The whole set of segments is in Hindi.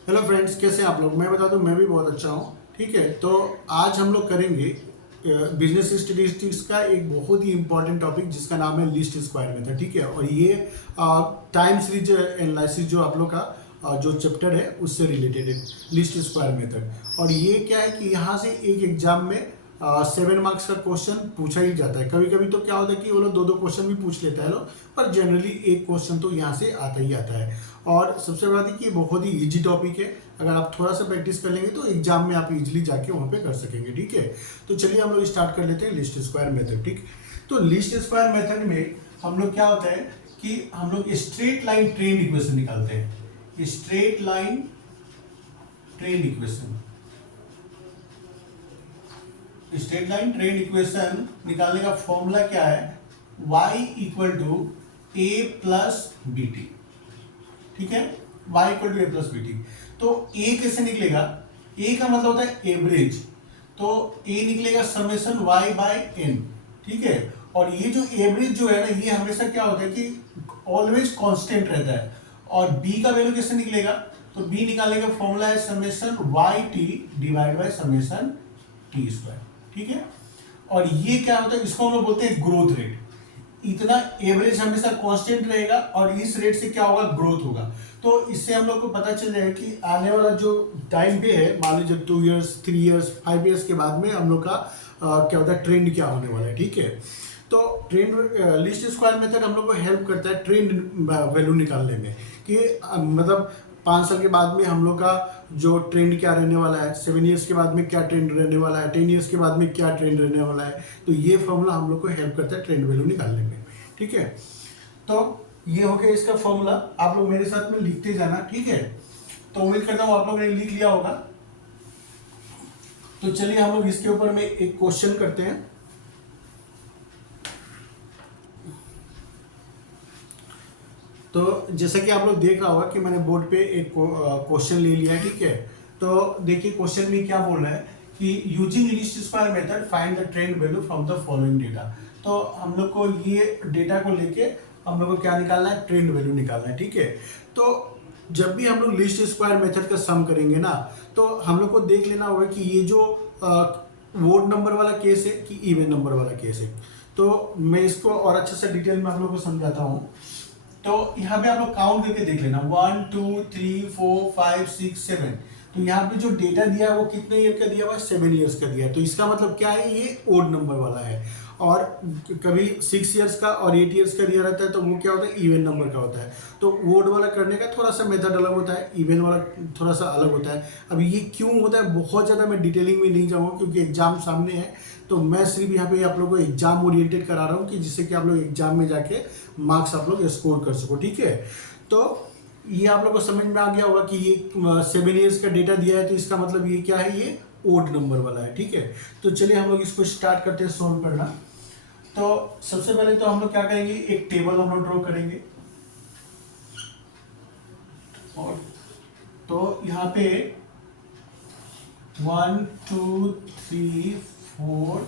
हेलो फ्रेंड्स, कैसे हैं आप लोग। मैं बता दूं, मैं भी बहुत अच्छा हूं। ठीक है, तो आज हम लोग करेंगे बिजनेस स्टैटिस्टिक्स का एक बहुत ही इंपॉर्टेंट टॉपिक जिसका नाम है लीस्ट स्क्वायर मेथड। ठीक है, और ये टाइम सीरीज एनालिसिस जो आप लोग का जो चैप्टर है उससे रिलेटेड है, लीस्ट स्क्वायर मेथड। और ये क्या है कि यहाँ से एक एग्जाम में 7 मार्क्स का क्वेश्चन पूछा ही जाता है। कभी कभी तो क्या होता है कि वो लोग दो दो क्वेश्चन भी पूछ लेता है लोग, पर जनरली एक क्वेश्चन तो यहाँ से आता ही आता है। और सबसे बड़ा बात है कि ये बहुत ही इजी टॉपिक है। अगर आप थोड़ा सा प्रैक्टिस कर लेंगे तो एग्जाम में आप इजीली जाके वहाँ पे कर सकेंगे। ठीक है, तो चलिए हम लोग स्टार्ट कर लेते हैं लिस्ट स्क्वायर मेथड। ठीक, तो लिस्ट स्क्वायर मेथड में हम लोग क्या होता है कि हम लोग स्ट्रेट लाइन ट्रेंड इक्वेशन निकालते हैं। Straight line trend equation, straight line trend equation निकालने का फॉर्मूला क्या है, y equal to A plus B T. ठीक है, y equal to A plus B T. तो a कैसे निकलेगा, a का मतलब होता है एवरेज, तो a निकलेगा समेशन y बाय n। ठीक है, और ये जो एवरेज जो है ना, ये हमेशा क्या होता है कि ऑलवेज कांस्टेंट रहता है। और b का वैल्यू कैसे निकलेगा, तो b निकालने का फॉर्मूला है summation y t divide by summation t square. ठीक है, और ये क्या होता है, इसको हम लोग बोलते हैं ग्रोथ रेट। इतना एवरेज हमेशा कांस्टेंट रहेगा और इस रेट से क्या होगा, ग्रोथ होगा। तो इससे हम लोग को पता चल जाएगा कि आने वाला जो टाइम पे है, मान लीजिए 2 इयर्स 3 इयर्स 5 इयर्स के बाद में हम लोग का क्या होता है, ट्रेंड क्या होने वाला है। ठीक है, तो ट्रेंड लिस्ट स्क्वायर मेथड हम लोग को हेल्प करता है ट्रेंड वैल्यू निकालने में कि मतलब 5 साल के बाद में हम लोग का जो ट्रेंड क्या रहने वाला है, 7 इयर्स के बाद में क्या ट्रेंड रहने वाला है, 10 इयर्स के बाद में क्या ट्रेंड रहने वाला है। तो ये फॉर्मूला हम लोग को हेल्प करता है ट्रेंड वैल्यू निकालने में। ठीक है, तो ये हो गया इसका फॉर्मूला। आप लोग मेरे साथ में लिखते जाना। ठीक है, तो उम्मीद करता हूँ आप लोगों ने लिख लिया होगा। तो चलिए हम लोग इसके ऊपर में एक क्वेश्चन करते हैं। तो जैसा कि आप लोग देख रहा होगा कि मैंने बोर्ड पे एक क्वेश्चन ले लिया है। ठीक है, तो देखिए क्वेश्चन में क्या बोल रहा है कि using least square method find the trend value from the following data. तो हम लोग को ये डेटा को लेके हम लोग को क्या निकालना है, ट्रेंड वैल्यू निकालना है। ठीक है, तो जब भी हम लोग लिस्ट स्क्वायर मेथड का सम करेंगे ना, तो हम लोग को देख लेना होगा कि ये जो वोड नंबर वाला केस है कि इवन नंबर वाला केस है। तो मैं इसको और अच्छे से डिटेल में हम लोग को समझाता हूँ। तो यहाँ पे आप लोग काउंट करके देख लेना, 1 2 3 4 5 6 7। तो यहाँ पे जो डेटा दिया है वो कितने ईयर का दिया हुआ है, 7 इयर्स का दिया है। तो इसका मतलब क्या है, ये ओड नंबर वाला है। और कभी 6 इयर्स का और 8 इयर्स का दिया रहता है तो वो क्या होता है, इवन नंबर का होता है। तो ओड वाला करने का थोड़ा सा मेथड अलग होता है, इवन वाला थोड़ा सा अलग होता है। अब ये क्यों होता है बहुत ज़्यादा मैं डिटेलिंग में नहीं जाऊँगा क्योंकि एग्जाम सामने है। तो मैं सिर्फ यहाँ पे आप लोगों को एग्जाम ओरिएंटेड करा रहा हूँ कि जिससे कि आप लोग एग्जाम में जाके मार्क्स आप लोग स्कोर कर सको। ठीक है, तो ये आप लोग को समझ में आ गया होगा कि ये 7 इयर्स का डेटा दिया है, तो इसका मतलब ये क्या है, ये ओड नंबर वाला है। ठीक है, तो चलिए हम लोग इसको स्टार्ट करते हैं सॉल्व करना। तो सबसे पहले तो हम लोग क्या करेंगे, एक टेबल हम लोग ड्रॉ करेंगे। और तो यहाँ पे 1 2 3 4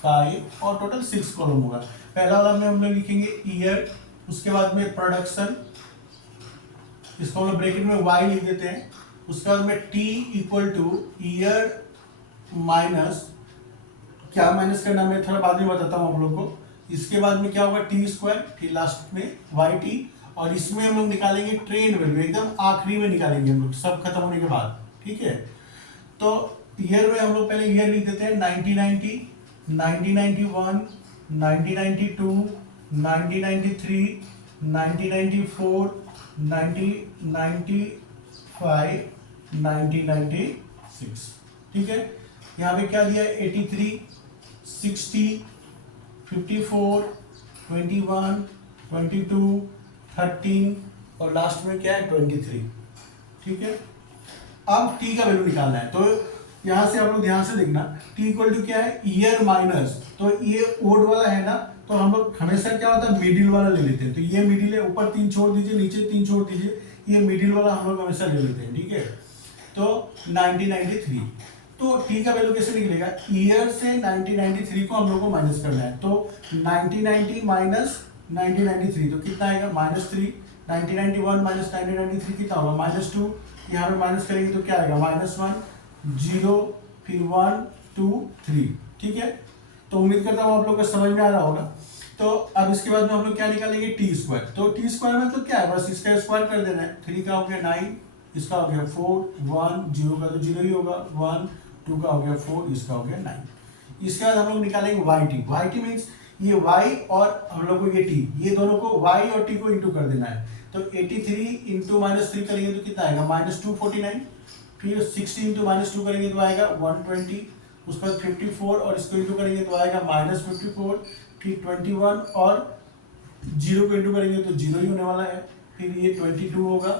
5 और टोटल 6 कॉलम होगा। पहला वाला में हम लोग लिखेंगे ईयर, उसके बाद में प्रोडक्शन, इसको हम लोग ब्रैकेट में y लिख देते हैं। उसके बाद में t equal two year minus, क्या माइनस करना मैं थोड़ा बाद में बताता हूँ आप लोग को। इसके बाद में क्या होगा, टी स्क्वायर, फिर लास्ट में वाई टी। और इसमें हम लोग निकालेंगे ट्रेंड वैल्यू, एकदम आखिरी में निकालेंगे हम लोग सब खत्म होने के बाद। ठीक है, तो ईयर में हम लोग पहले ईयर लिख देते हैं 1990, 1991, 1992, 1993, 1994, 1995, 1996। ठीक है, यहाँ पे क्या दिया है, 83, 60, 54, 21, 22, 13 और लास्ट में क्या है, 23। ठीक है, अब t का वैल्यू निकालना है। तो यहां से आप लोग ध्यान से देखना, t इक्वल टू क्या है, ईयर माइनस, तो ये ओड वाला है ना, तो हम लोग हमेशा क्या होता है, मिडिल वाला ले लेते हैं। तो ये मिडिल है, ऊपर 3 छोड़ दीजिए, नीचे 3 छोड़ दीजिए, ये मिडिल वाला हम लोग हमेशा ले लेते हैं। ठीक है, तो 1993। तो t का वैल्यू कैसे निकलेगा, ईयर से 1993 को हम लोग को माइनस करना है। तो 1990 माइनस 1993 तो कितना आएगा, -3। 1991 माइनस 1993 कितना होगा -2, यहाँ पे माइनस करेंगे तो क्या आएगा -1 0 फिर 1 2 3, ठीक है। तो उम्मीद करता हूँ आप लोग को समझ में आ रहा होगा। तो अब इसके बाद में हम लोग क्या निकालेंगे टी स्क्वायर। तो टी स्क्वायर में तो क्या है, बस इसका स्क्वायर कर देना है। 3 का हो गया 9, इसका हो गया 4, 1 0 का तो 0 ही होगा, 1 2 का हो गया 4, इसका हो गया 9। इसके बाद हम लोग निकालेंगे Y T. Y T means ये y और हम लोग को ये t, ये दोनों को y और t को इंटू कर देना है। तो 83 इंटू -3 करेंगे तो कितना आएगा -249, फिर 60 इंटू -2 करेंगे तो आएगा 120, उसके बाद 54 और इसको इंटू करेंगे तो आएगा -54, फिर 21 और 0 को इंटू करेंगे तो 0 ही होने वाला है, फिर ये 22 होगा,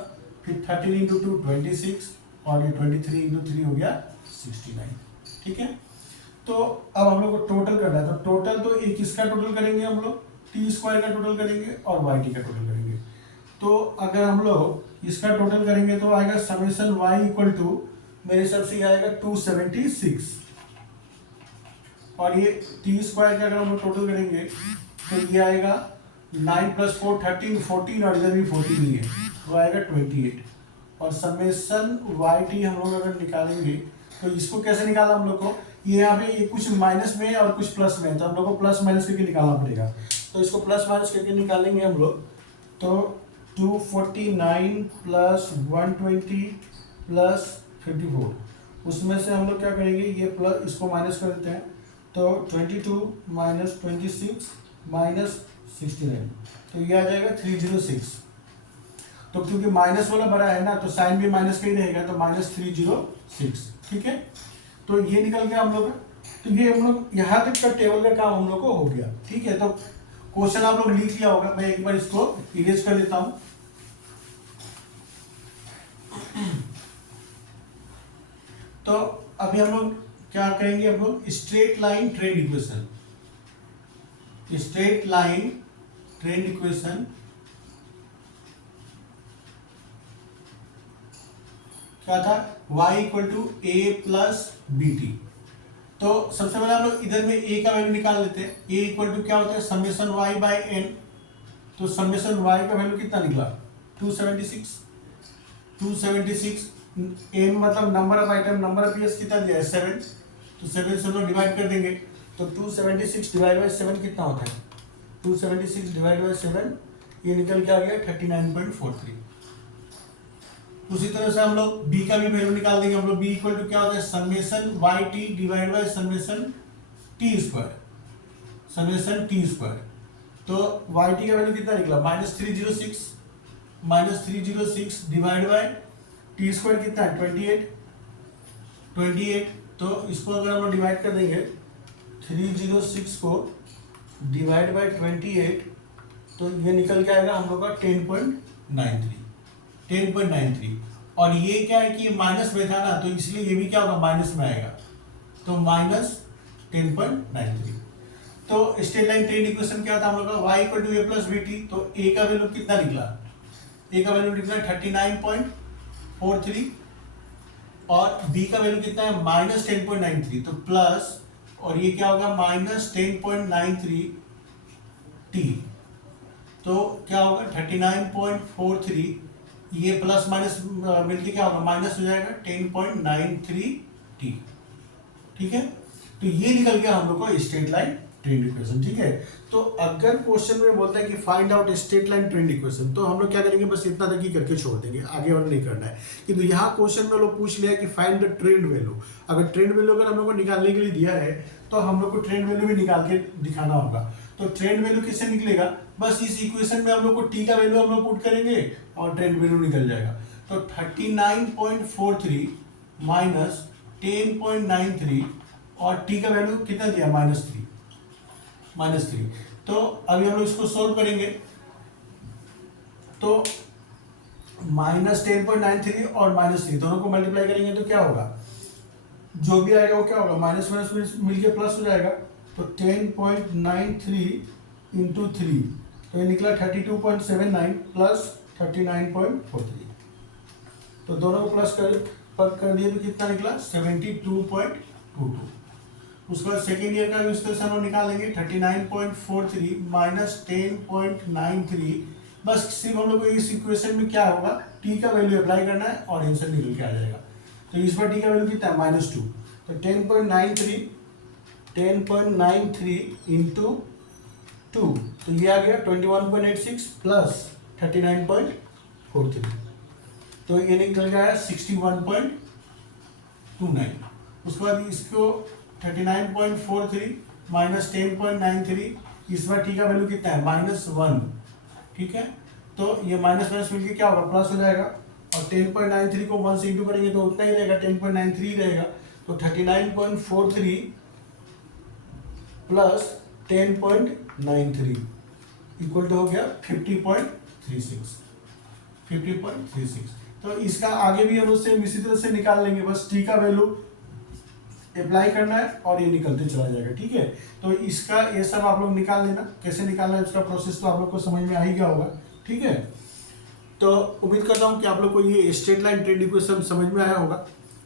फिर 13 इंटू 2 26 और ये 23 इंटू 3 हो गया 69, ठीक है। तो अब हम लोग को टोटल करना है। तो टोटल तो एक इसका टोटल करेंगे हम लोग, टी स्क्वायर का टोटल करेंगे और वाई टी का टोटल करेंगे। तो अगर हम लोग इसका टोटल करेंगे तो आएगा समेशन वाई इक्वल टू, मेरे हिसाब से आएगा 276, और ये टी स्क्वायर का अगर हम लोग टोटल करेंगे तो ये आएगा 9 + 4 13 14 और इधर भी 14 ही है, तो आएगा 28। और समेशन वाई टी हम लोग अगर निकालेंगे तो इसको कैसे निकाला हम लोग को, ये यहाँ पे ये कुछ माइनस में है और कुछ प्लस में है, तो हम लोग को प्लस माइनस करके निकालना पड़ेगा। तो इसको प्लस माइनस करके निकालेंगे हम लोग, तो 249 + 120 + 54, उसमें से हम लोग क्या करेंगे, ये प्लस इसको माइनस कर देते हैं, तो 22 - 26 - 69, तो ये आ जाएगा 306। तो क्योंकि माइनस वाला बड़ा है ना, तो साइन भी माइनस का ही रहेगा, तो -306, ठीक है। तो ये निकल गया हम लोग का। तो ये हम लोग यहाँ तक का टेबल का काम हम लोग को हो गया, ठीक है। तो क्वेश्चन आप लोग लिख लिया होगा, मैं एक बार इसको इरेज कर देता हूँ। तो अभी हम लोग क्या करेंगे, हम लोग straight line trend equation, straight line trend equation क्या था, y = a + bt। तो सबसे पहले हम लोग इधर में a का वैल्यू निकाल लेते हैं। a = क्या होता है, समेशन y/n। तो समेशन y का वैल्यू कितना निकला 276, 276 n मतलब number of item, number of peace कितना दिया है 7, तो 7 से हम लोग डिवाइड कर देंगे। तो 276 / 7 कितना होता है, 276 / 7 ये निकल के आ गया 39.43। उसी तरह से हम लोग b का भी वैल्यू निकाल देंगे। हम लोग b = क्या होता है, summation yt / summation t square, summation t square. तो yt का वैल्यू कितना निकला -306, -306 डिवाइड बाय t स्क्वायर कितना है 28, 28। तो इसको अगर हम लोग डिवाइड कर देंगे, 306 को डिवाइड बाय 28, तो ये निकल के आएगा हम लोग का 10.93, 10.93। और ये क्या है कि माइनस में था ना, तो इसलिए ये भी क्या होगा माइनस में आएगा, तो -10.93। तो स्ट्रेट लाइन ट्रेंड इक्वेशन क्या था हम लोग का, y = a + bt। तो a का वैल्यू कितना निकला, a का वैल्यू निकला 39.43 और b का वैल्यू कितना है -10.93, तो प्लस, और ये क्या होगा -10.93 t। तो क्या होगा 39.43, ये प्लस माइनस मिलके क्या होगा माइनस हो जाएगा 10.93 t, ठीक है। तो ये निकल गया हम लोग को स्ट्रेट लाइन ट्रेंड इक्वेशन, ठीक है। तो अगर क्वेश्चन में बोलता है कि find out straight line trend equation, तो हम लोग क्या करेंगे, बस इतना तक ही करके छोड़ देंगे, आगे और नहीं करना है। किंतु यहाँ क्वेश्चन में लोग पूछ लिया कि फाइंड द ट्रेंड वैल्यू। अगर ट्रेंड वैल्यू अगर हम लोग को निकालने के लिए दिया है, तो हम लोग को ट्रेंड वैल्यू भी निकाल के दिखाना होगा। तो ट्रेंड वैल्यू किससे निकलेगा, बस इस इक्वेशन में हम लोग को टी का वैल्यू हम लोग पुट करेंगे और ट्रेंड वैल्यू निकल जाएगा। तो 39.43 माइनस 10.93 और टी का वैल्यू कितना दिया -3। तो अभी हम लोग इसको सोल्व करेंगे, तो -10.93 और -3 दोनों को मल्टीप्लाई करेंगे तो क्या होगा, जो भी आएगा वो क्या होगा माइनस माइनस मिलके प्लस हो जाएगा। तो 10.93 इंटू 3, तो ये निकला 32.79 प्लस 39.43। तो दोनों को प्लस कर दिए तो कितना निकला 72.22। उसके बाद सेकेंड ईयर का भी इस तरह से हम लोग निकालेंगे 39.43 माइनस 10.93 बस सिर्फ हम लोग को इस इक्वेशन में क्या होगा, टी का वैल्यू अप्लाई करना है और आंसर निकल के आ जाएगा। तो इस बार टी का वैल्यू कितना है, -2। तो 10.93 इंटू 2, तो ये आ गया 21.86 प्लस 39.43, तो ये निकल गया है 61.29। उसके बाद इसको 39.43 माइनस 10.93, इस बार टी का वैल्यू कितना है, -1। ठीक है, तो ये माइनस माइनस मिलकर क्या होगा, प्लस हो जाएगा। और 10.93 को 1 से इंटू करेंगे तो उतना ही रहेगा, 10.93 रहेगा। तो 39.43 प्लस 10.93 इक्वल टू हो गया 50.36। तो इसका आगे भी हम उससे इसी तरह से निकाल लेंगे, बस टी का वैल्यू अप्लाई करना है और ये निकलते चला जाएगा। ठीक है, तो इसका ये सब आप लोग निकाल लेना, कैसे निकालना है उसका प्रोसेस तो आप लोग को समझ में आ ही गया होगा। ठीक है, तो उम्मीद करता हूँ कि आप लोग को ये स्ट्रेट लाइन ट्रेंड इक्वेशन समझ में आया होगा।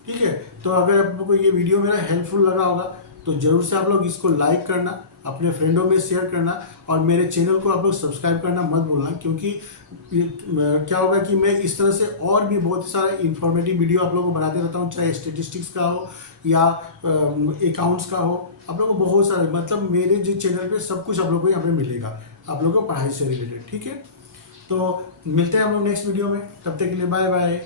ठीक है, तो अगर आप लोग को ये वीडियो मेरा हेल्पफुल लगा होगा तो जरूर से आप लोग इसको लाइक करना, अपने फ्रेंडों में शेयर करना और मेरे चैनल को आप लोग सब्सक्राइब करना मत भूलना, क्योंकि क्या होगा कि मैं इस तरह से और भी बहुत सारा इंफॉर्मेटिव वीडियो आप लोगों को बनाते रहता हूँ, चाहे स्टेटिस्टिक्स का हो या अकाउंट्स का हो। आप लोगों को बहुत सारे, मतलब मेरे जो चैनल पे सब कुछ आप लोगों को यहाँ पे मिलेगा, आप लोगों को पढ़ाई से रिलेटेड। ठीक है, तो मिलते हैं हम लोग नेक्स्ट वीडियो में, तब तक के लिए बाय बाय।